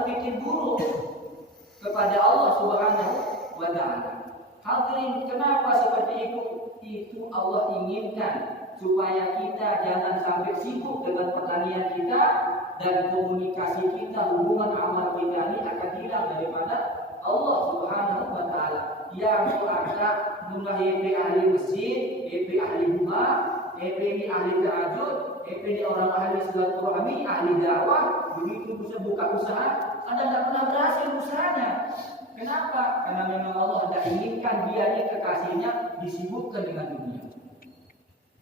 berpikir buruk kepada Allah Subhanahu wa taala. Hadirin, kenapa seperti itu? Itu Allah inginkan supaya kita jangan sampai sibuk dengan pertanian kita dan komunikasi kita, hubungan amal kita ini akan hilang daripada Allah Subhanahu wa taala. Yang ada jumlah EP ahli masjid, EP ahli rumah, EP ini ahli tahajud, EP ini orang ahli silaturahmi, ahli dakwah, begitu bisa buka usaha, ada tidak pernah berhasil usahanya. Kenapa? Karena memang Allah tidak inginkan dia ini kekasihnya disibukkan dengan dunia.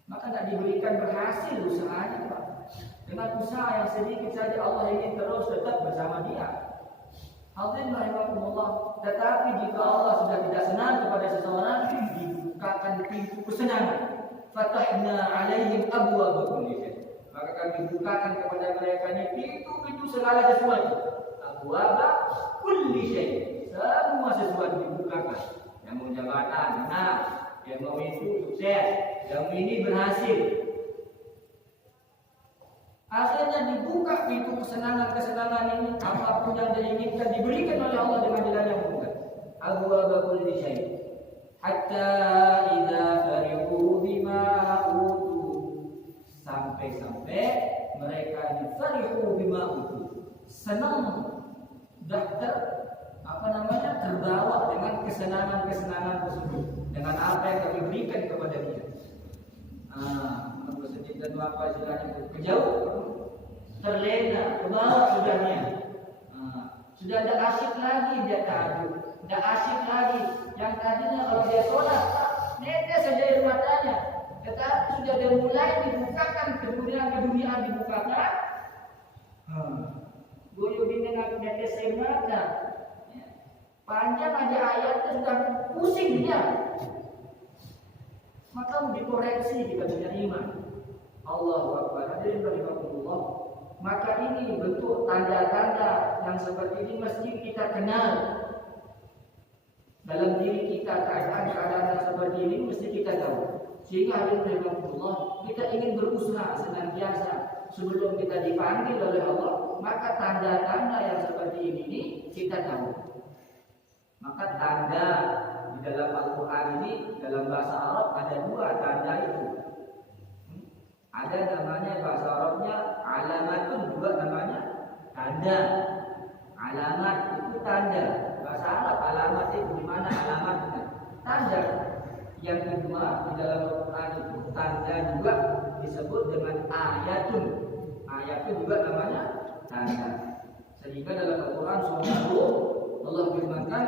Maka tidak diberikan berhasil usahanya, Pak. Dengan usaha yang sedikit saja Allah ingin terus tetap bersama dia. Hadirin rahimakumullah. Tetapi jika Allah sudah tidak senang kepada seseorang, dibukakan pintu kesenangan. Fatahna alaihim abwaaba kulli syai'. Maka kami bukakan kepada mereka ini pintu-pintu segala sesuatu. Abwaaba kulli syai'. Semua sesuatu dibukakan. Yang mau jabatan, nah, yang mau itu sukses, yang ini berhasil. Akhirnya dibuka pintu kesenangan-kesenangan ini, apapun yang diinginkan diberikan oleh Allah dengan jalan yang mudah. Abwaaba kulli syai'. Hatta idza farihu bima utu. Sampai-sampai mereka farihu bima utu. Senang terbawa dengan kesenangan-kesenangan tersebut, dengan apa yang kami berikan kepada dia. Bersedih dan apa istilahnya, kejauh, terlena, kebawa sudahnya. Sudah tidak asyik lagi dia tahajud, tidak asyik lagi. Yang tadinya kalau dia sholat, netes saja air matanya. Tetapi sudah dimulai dibukakan keduniaan dibukakan. Goyo dengan netes air mata. Panjang aja ayatnya sudah pusing dia. Maka dikoreksi jika punya iman. Allahu Akbar. Hadirin rahimakumullah. Maka ini bentuk tanda-tanda yang seperti ini mesti kita kenal. Dalam diri kita keadaan-keadaan yang seperti ini mesti kita tahu. Sehingga hadirin rahimakumullah, kita ingin berusaha senantiasa sebelum kita dipanggil oleh Allah, maka tanda-tanda yang seperti ini kita tahu. Maka tanda di dalam Al-Quran ini dalam bahasa Arab ada dua tanda itu. Ada namanya bahasa Arabnya alamatun, juga namanya tanda. Alamat itu tanda. Bahasa Arab alamat itu di mana alamatnya? Tanda. Yang kedua di dalam Al-Quran itu tanda juga disebut dengan ayatun. Ayat itu juga namanya tanda. Sehingga dalam Al-Quran surah Nur Allah firmankan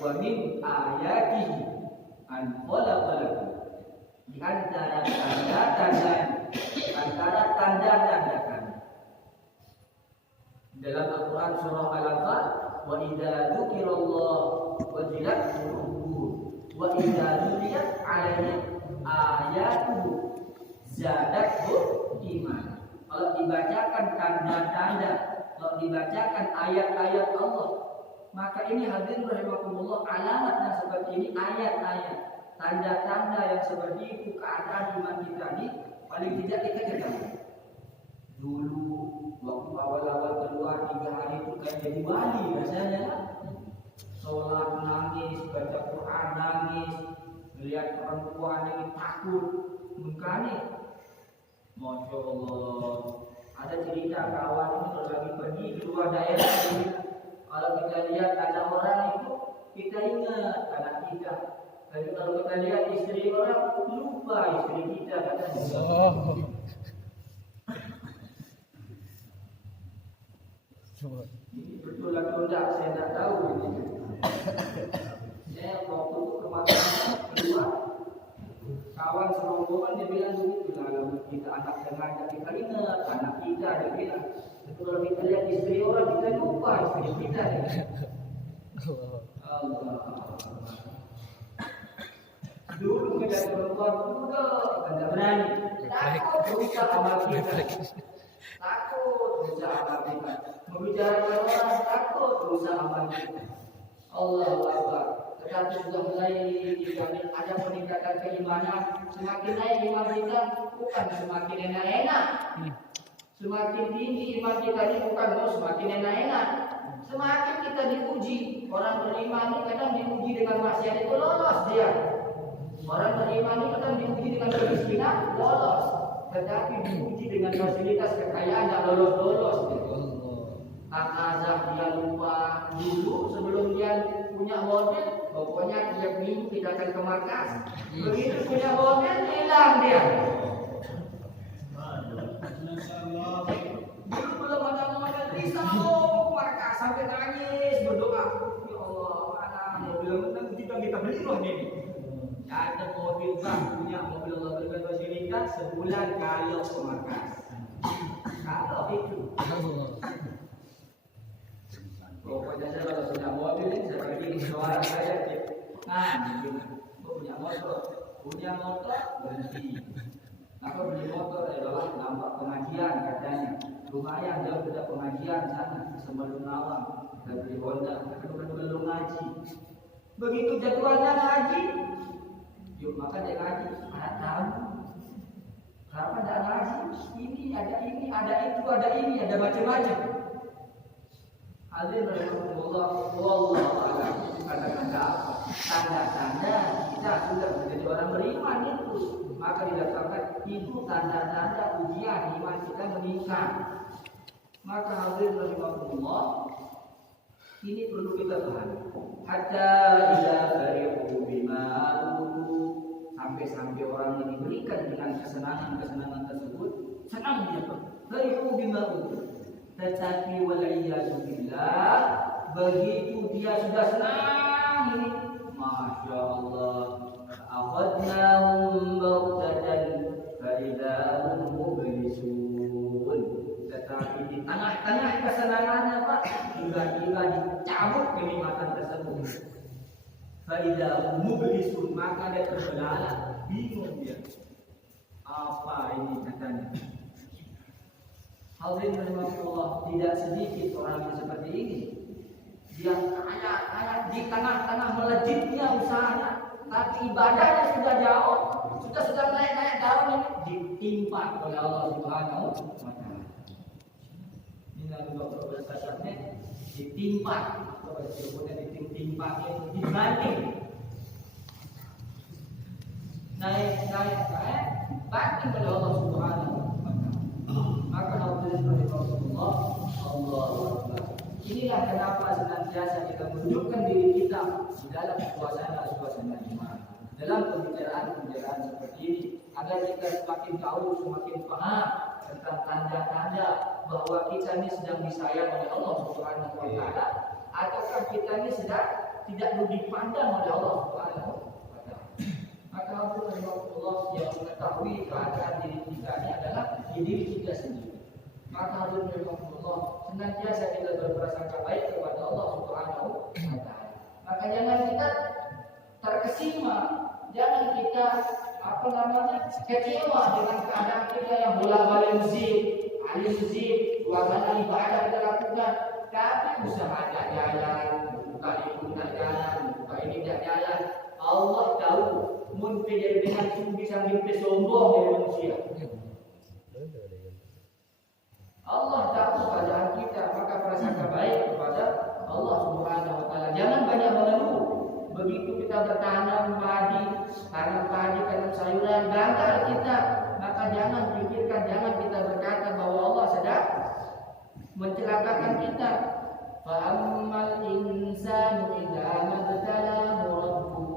wa min ayatihi an khalaqa lakum. Di antara tanda-tanda kami. Dalam Al-Quran surah Al-Anfal wa idza dzukirallah wajilat qulubuhum wa idza tuliyat 'alaihim ayatuhu zadatuhum iman. Kalau dibacakan tanda-tanda, kalau dibacakan ayat-ayat Allah, maka ini hadirin rahimakumullah, alamatnya seperti ini, ayat-ayat, tanda-tanda yang seperti itu, keadaan iman kita ini paling tidak kita ketahui. Dulu waktu awal-awal keluar 3 hari itu kayak jadi wali rasanya. Sholat nangis, baca Quran nangis, melihat perempuan yang takut, mengkani. Masya Allah. Ada cerita kawan ini kalau lagi pergi di luar daerah ini, kalau kita lihat ada orang itu, kita ingat anak kita. Tapi kalau kita lihat istri orang, lupa istri kita katanya. Ini betul atau tidak, saya tidak tahu ini. Saya waktu itu kemarin kedua, kawan serombongan dia bilang begitu, kalau kita anak dengan kita ingat anak kita, dia bilang. Kalau kita lihat istri orang, kita lupa istri kita. Allah. Dulu kita perempuan muda, tidak berani. Takut berusaha amal kita. Takut berusaha amal kita. Membicarakan orang, takut berusaha amal kita. Allahu Akbar. Tetapi sudah mulai ada peningkatan keimanan. Semakin naik iman kita, bukan semakin enak-enak. Semakin tinggi iman kita ini bukan mau semakin enak-enak. Semakin kita diuji, orang beriman ini kadang diuji dengan maksiat itu lolos dia. Orang beriman ini kadang diuji dengan kemiskinan, lolos. Tetapi diuji dengan fasilitas kekayaan dan lolos-lolos. Tak azab dia lupa dulu sebelum dia punya mobil, pokoknya tiap minggu kita akan ke markas. Begitu punya mobil hilang dia. Dulu belum ada mobil bisa mau ke markas sampai nangis berdoa. Ya Allah, mana mobil kita beli loh ini. Ada mobil bang punya mobil Allah berfasilitas sebulan kalau ke markas. Kalau itu. Pokoknya saya kalau punya mobil ini saya pergi ke suara saya. Nah, punya motor berhenti. Aku beli motor adalah nampak pengajian katanya. Lumayan jauh sudah pengajian sana sebelum awam. Saya beli Honda. Aku belum ngaji. Begitu jadwalnya ngaji, yuk maka dia ngaji. Ada tahu. Kenapa tidak ngaji? Ini, ada itu, ada ini, ada macam-macam. Hadirin rahimahullah, wallahu a'lam. Kata-kata apa? Tanda-tanda kita sudah menjadi orang beriman itu. Maka didapatkan itu tanda-tanda ujian iman kita meningkat. Maka hadirin rahimahullah, ini perlu kita pahami. Hatta idza farihu bima sampai orang yang diberikan dengan kesenangan tersebut, senang dia. Farihu bima tetapi waliyadu billah, begitu dia sudah senang ini, masya Allah, akhadnahum baghtatan fa idza hum mublisun. Tetapi di tengah-tengah kesenangannya Pak, tiba-tiba dicabut kenikmatan tersebut. Fa idza hum mublisun, maka dia terbelalak, bingung dia. Apa ini katanya? Hadirin rahimahullah, tidak sedikit orang yang seperti ini. Dia kaya di tengah-tengah melejitnya usahanya, tapi ibadahnya sudah jauh, sudah naik daun ini ditimpa oleh Allah Subhanahu wa taala. Ini adalah prosesnya ditimpa, kemudian ditimpa itu dibanding naik banding oleh Allah Subhanahu. Maka hadirin rahimahullah, Allah. Inilah kenapa senantiasa kita menunjukkan diri kita di dalam suasana iman, dalam pembicaraan seperti ini, agar kita semakin tahu, semakin paham tentang tanda-tanda bahwa kita ini sedang disayang oleh Allah Subhanahu wa taala, ataukah kita ini sedang tidak dipandang oleh Allah Subhanahu wa taala. Maka hadirin rahimahullah, yang mengetahui keadaan diri kita ini adalah diri kita sendiri. Maka hadirin rahimahullah, senantiasa kita berprasangka baik kepada Allah Subhanahu wa taala. Maka jangan kita terkesima, jangan kita kecewa dengan keadaan kita yang bola-balik masjid, ahli masjid, suasana ibadah kita lakukan, tapi usaha tidak jalan, buka ini tidak jalan. Allah tahu, mungkin dengan sumbi sambil sombong dari manusia. Allah tahu keadaan kita, maka prasangka baik kepada Allah Subhanahu wa taala. Jangan banyak mengeluh. Begitu kita bertanam padi, tanam sayuran, gagal kita, maka jangan kita berkata bahwa Allah sedang mencelakakan kita. Fa ammal insanu idza mabtalahu rabbuhu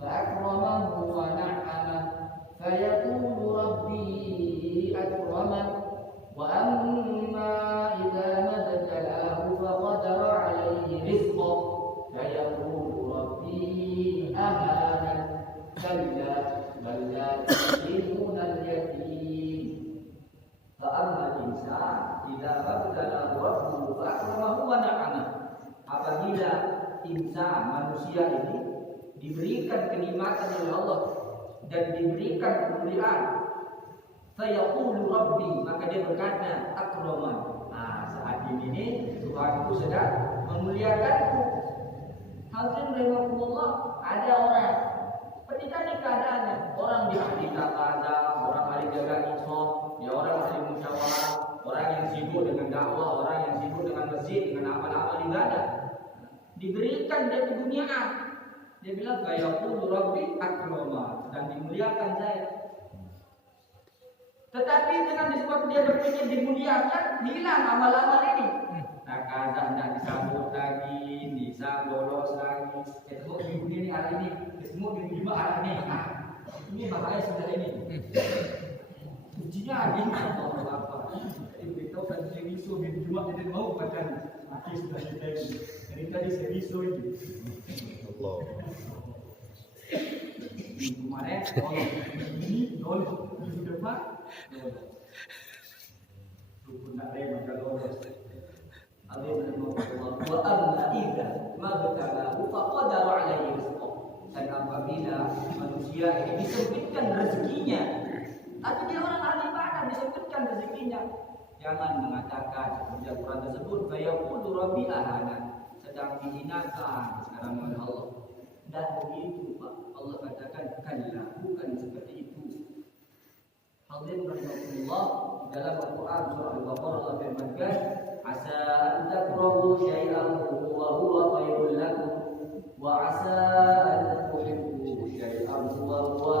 fa akramahu wa na'amahu fa yaqulu rabbi akraman. وأما إذا ما ابتلاه فقدر عليه رزقه فيقول ربي أهانن كلا بل لا تكرمون اليتيم فأما الإنسان إذا ما ابتلاه ربه فأكرمه ونعمه. Apabila insan manusia ini diberikan kenikmatan oleh Allah dan diberikan kemuliaan, fayaqulu rabbi, maka dia berkata akraman. Saat ini Tuhanku sedang memuliakanku. Hadirin rahimahullah, ada orang seperti keadaannya, orang di ahli taqada, orang ahli jaga insaf, ya orang ahli musyawarah, orang yang sibuk dengan dakwah, orang yang sibuk dengan masjid, dengan amal-amal ibadah. Diberikan dia keduniaan. Dia bilang fayaqulu rabbi akrama, sedang dimuliakan saya. Tetapi dengan disebut dia berpikir dimuliakan, hilang amal-amal ini. Nah, kadang tidak disambut lagi, bisa bolos lagi. Ketemu minggu ini hari ini, ketemu minggu lima hari ini. Nah, ini bahaya sudah ini. Ujinya gimana atau apa? Jadi beritahu kan serius minggu Jumat tidak mau makan. Mati sudah kita ini. Jadi tadi serius ini. Allah. Minggu kemarin, ini nol, minggu depan. Rukun nak rema kalau Allah wa amma idza mabtalahu faqadara alaihi rizqah. Dan apabila manusia ini disempitkan rezekinya, tapi dia orang ahli ibadah disempitkan rezekinya, jangan mengatakan seperti Al-Quran tersebut fayaqulu rabbi ahana, sedang dihinakan sekarang oleh Allah. Dan begitu Pak, Allah katakan kalla, bukan seperti itu. Hadirin rahimahullah, dalam Al-Quran surah Al-Baqarah Allah firmankan, asa an takrahu syai'an wa huwa khairul lakum wa asa an tuhibbu syai'an wa huwa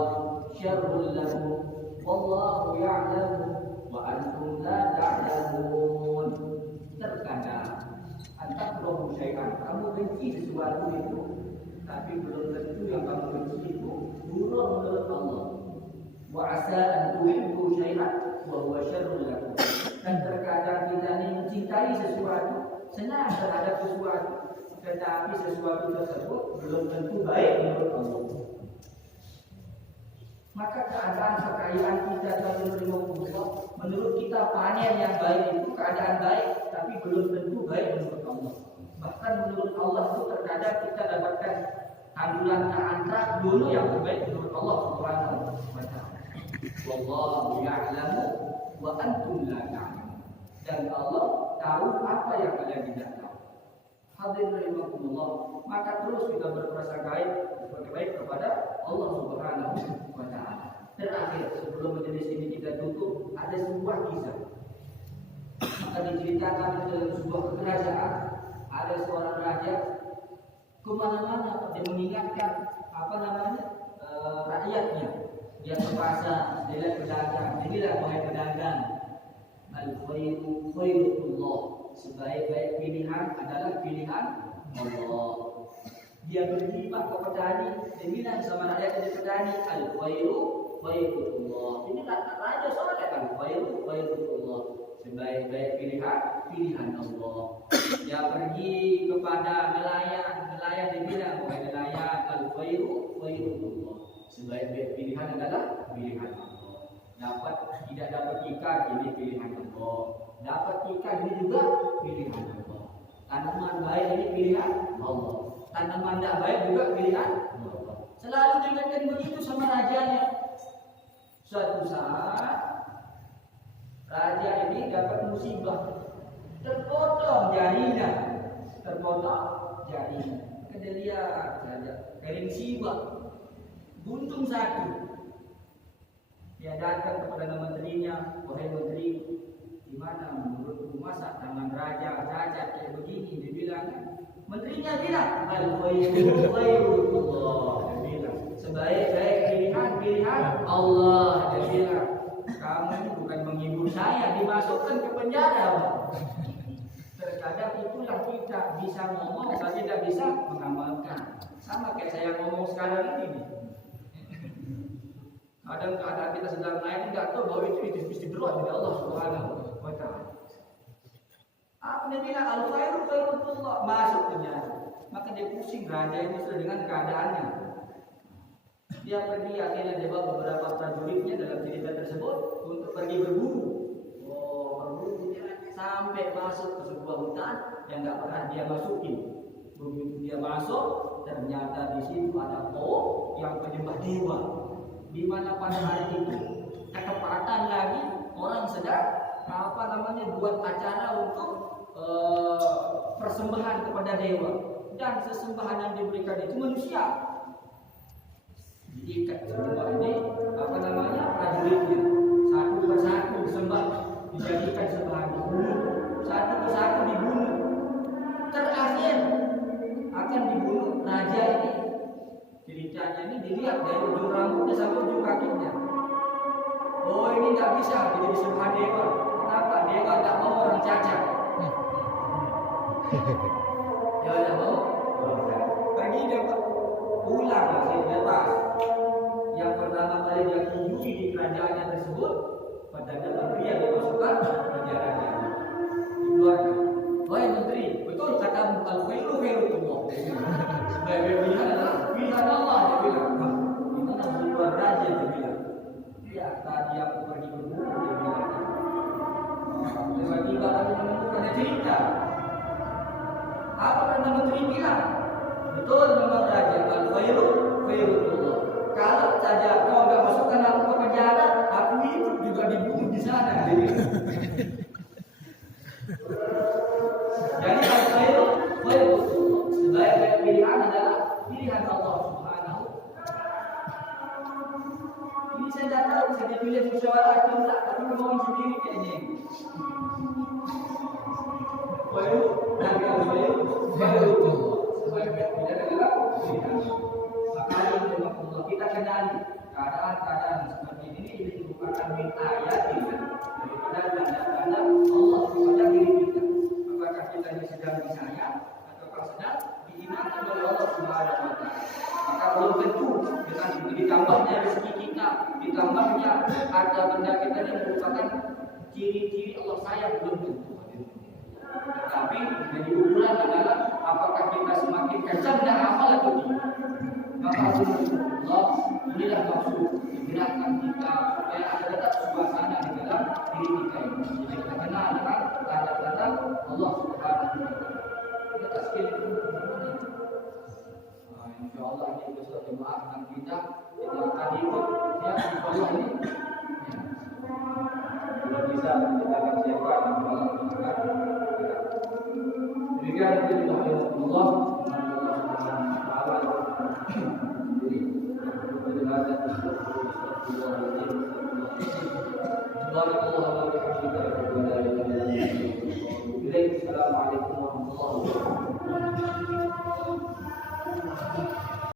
syarrul lakum wallahu ya'lamu wa antum la ta'lamun. Terkadang an takrahu syai'an, kamu benci sesuatu itu, tapi belum tentu yang kamu benci itu buruk menurut Allah. Wa asa an tuhibbu syai'an wa huwa syarrul lakum. Dan terkadang kita ini mencintai sesuatu, senang terhadap sesuatu, tetapi sesuatu tersebut belum tentu baik menurut Allah. Maka keadaan kekayaan kita menurut kita panen yang baik itu keadaan baik, tapi belum tentu baik menurut Allah. Bahkan menurut Allah itu terkadang kita dapatkan tanduran antrak dulu yang terbaik menurut Allah Subhanahu wa taala. Wallahu ya'lamu wa antum la ta'lamun. Dan Allah tahu apa yang kalian tidak tahu. Hadirin rahimakumullah, maka terus kita berprasangka baik kepada Allah Subhanahu wa taala. Terakhir sebelum majelis ini kita tutup, ada sebuah kisah. Maka diceritakan dalam sebuah kerajaan, ada seorang raja kemana-mana dia mengingatkan rakyatnya. Dia ke pasar, dia lihat pedagang, dia bilang wahai pedagang, al-khairu khairullah, sebaik-baik pilihan adalah pilihan Allah. Dia berkhidmat ke petani, dia bilang sama rakyat petani, al-khairu khairullah. Ini raja soleh, al-khairu khairullah, sebaik-baik pilihan Allah. Dia pergi kepada nelayan dia bilang wahai nelayan, al-khairu khairullah, sebaik-baik pilihan adalah pilihan Allah. Tidak dapat ikan, ini pilihan Allah. Dapat ikan, ini juga pilihan Allah. Tanaman baik, ini pilihan Allah. Tanaman tidak baik juga pilihan Allah. Selalu diingatkan begitu sama rajanya. Suatu saat raja ini dapat musibah, terpotong jarinya. Dia lihat saja kering sibak, buntung satu. Dia datang kepada menterinya, wahai menteri, gimana menurutku masa tangan raja cacat kayak begini? Dia bilang, menterinya bilang, al-khairu khairullah. Dia bilang, sebaik-baik pilihan Allah. Dia bilang, kamu ini bukan menghibur saya, dimasukkan ke penjara. Terkadang itulah kita bisa ngomong tapi tidak bisa mengamalkan. Sama kayak saya ngomong sekarang ini. Kadang keadaan kita sedang naik, tidak tahu bahwa itu mesti beruat dari Allah Subhanahu wa taala. Apa dia bilang al-khairu khairullah, masuk penjara. Maka dia pusing, raja ini sudah dengan keadaannya. Dia pergi, akhirnya dia bawa beberapa prajuritnya dalam cerita tersebut untuk pergi berburu. Berburu sampai masuk ke sebuah hutan yang tidak pernah dia masukin. Begitu dia masuk, ternyata di situ ada kaum yang penyembah dewa. Di mana pada hari itu ketepatan lagi orang sedang buat acara untuk persembahan kepada dewa, dan sesembahan yang diberikan itu manusia. Diikat semua ini prajuritnya satu persatu disembah. dijadikan sebahan bunuh, satu persatu dibunuh. Terakhir akan dibunuh raja ini. Ceritanya ini dilihat dari ujung rambutnya sampai ujung kakinya. Oh, ini nggak bisa jadi sebahan dewa. Kenapa? Dewa tak mau orang cacat. Dewa tak mau. Pergi dia pulang masih bebas. Yang pertama kali dia kunjungi di kerajaannya tersebut, padanya menteri yang dimasukkan penjaranya. Dikeluarkan. Wahai menteri, betul kata al-khairu khairutullah. Sebagai pilihan adalah pilihan Allah, dia bilang. Gimana keluar raja, dia bilang. Ya, tadi aku pergi berburu, dia bilang. Tiba-tiba aku menemukan cerita. Apa kata menteri bilang? Betul memang raja, al-khairu khairutullah. Kalau saja kau nggak masukkan aku ke penjara, aku hidup juga dibunuh di sana. Jadi al-khairu khairutullah. Sebaik pilihan adalah pilihan Allah Subhanahu. Ini saya tidak tahu bisa dipilih musyawarah atau tidak, tapi mau sendiri kayaknya. Khairu dan al-khairu khairutullah. Sebaik pilihan adalah pilihan. Makanya Allah kita kenali keadaan-keadaan seperti ini merupakan min ayat daripada tanda-tanda Allah kepada diri kita. Apakah kita ini sedang disayang atau sedang diingatkan oleh Allah Subhanahu wa taala. Maka belum tentu dengan ditambahnya rezeki kita, ditambahnya harta benda kita ini merupakan ciri-ciri Allah sayang, belum tentu. Tetapi menjadi ukuran adalah apakah kita semakin kencang dan amal atau tidak. Maka Allah inilah maksud menggerakkan kita supaya ada tetap suasana di dalam diri kita ini. Jadi kita kenal dengan tanda-tanda Allah Subhanahu wa taala. Kita tasbih itu insya Allah ini besok jemaah dengan kita akan ikut ya di bawah ini. Kalau bisa kita akan siapkan Allah. Demikian Allah. Assalamualaikum warahmatullahi wabarakatuh.